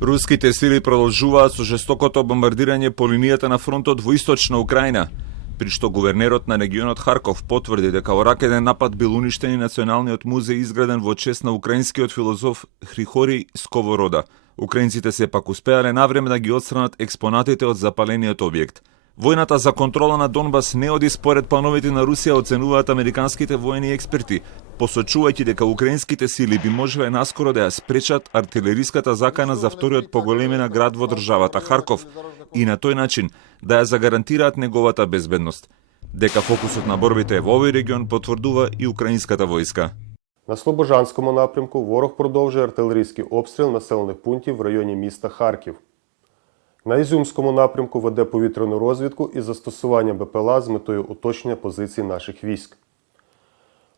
Руските сили продолжуваат со жестокото бомбардирање по линијата на фронтот во источна Украина, при што гувернерот на регионот Харков потврди дека во ракетен напад бил уништен и Националниот музеј изграден во чест на украинскиот филозоф Григорий Сковорода. Украинците сепак успеале навреме да ги отстранат експонатите од запалениот објект. Војната за контрола на Донбас не оди според плановите на Русија, оценуваат американските воени експерти, посочувајќи дека украинските сили би можеле наскоро да ја спречат артилериската закана за вториот по големина град во државата Харков и на тој начин да ја загарантираат неговата безбедност. Дека фокусот на борбите во овој регион потврдува и украинската војска. На Слобожанскому напрямку ворог продовжує артилерійський обстріл населених пунктів в районі міста Харків. На Ізюмському напрямку веде повітряну розвідку із застосуванням БПЛА з метою уточнення позицій наших військ.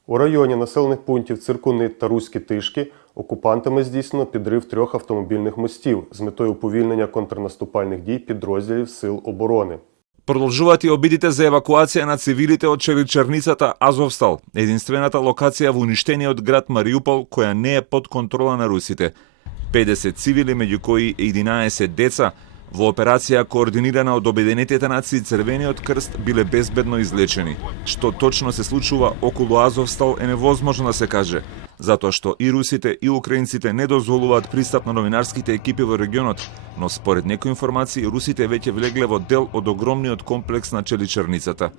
У районі населених пунктів Циркуни та Руські Тишки окупантами здійснено підрив 3 автомобільних мостів з метою уповільнення контрнаступальних дій підрозділів Сил оборони. Продолжуваат и обидите за евакуација на цивилите од челичарницата Азовстал, единствената локација во уништениот град Мариупол која не е под контрола на русите. 50 цивили, меѓу кои 11 деца, во операција координирана од Обединетите нации и Црвениот крст биле безбедно излечени. Што точно се случува околу Азовстал е невозможно да се каже, затоа што и русите и украинците не дозволуваат пристап на новинарските екипи во регионот, но според некои информации русите веќе влегле во дел од огромниот комплекс на челичарницата.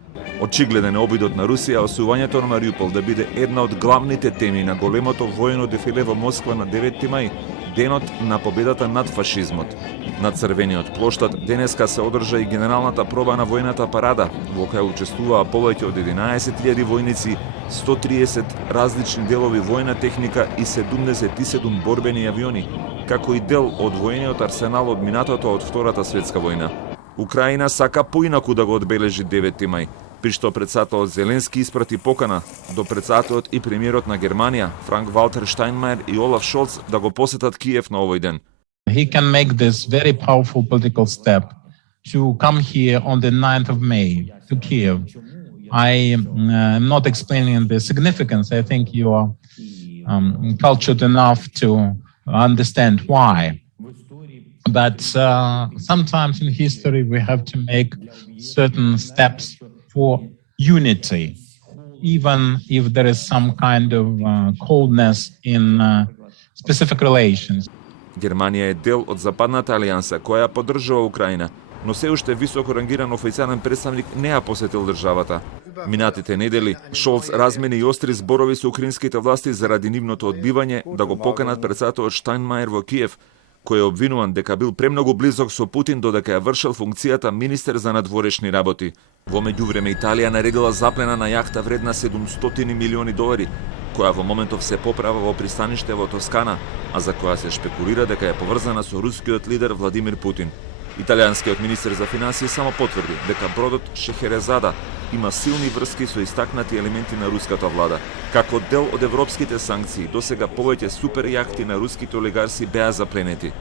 Очигледен е обидот на Русија освојувањето на Мариупол да биде една од главните теми на големото воено дефиле во Москва на 9 мај, денот на победата над фашизмот. На Црвениот плоштад денеска се одржа и генералната проба на војната парада, во која учествуваа повеќе од 11.000 војници, 130 различни делови војна техника и 77 борбени авиони, како и дел од војниот арсенал од минатото од Втората светска војна. Украина сака поинаку да го одбележи 9 мај, при што председателот Зеленски испрати покана до председателот и премиерот на Германија, Франк Валтер Штајнмајер и Олаф Шолц да го посетат Киев на овој ден. He can make this very powerful political step to come here on the 9th of May to Kiev. I am not explaining the significance. I think you are cultured enough to understand why. But sometimes in history we have to make certain steps for unity, even if there is some kind of coldness in specific relations. Германија е дел од Западната алијанса која ја поддржува Украина, но се уште високо рангиран официјален представник не ја посетил државата. Минатите недели Шолц размени и остри зборови со украинските власти заради нивното одбивање да го поканат председателот Штајнмајер во Киев, кој е обвинуван дека бил премногу близок со Путин додека ја вршел функцијата министер за надворешни работи. Во меѓувреме Италија наредила заплена на јахта вредна $700 милиони, која во моментов се поправа во пристаниште во Тоскана, а за која се шпекулира дека е поврзана со рускиот лидер Владимир Путин. Италијанскиот министер за финансии само потврди дека бродот Шехерезада има силни врски со истакнати елементи на руската влада. Како дел од европските санкции, досега повеќе супер јахти на руските олигарси беа запленети.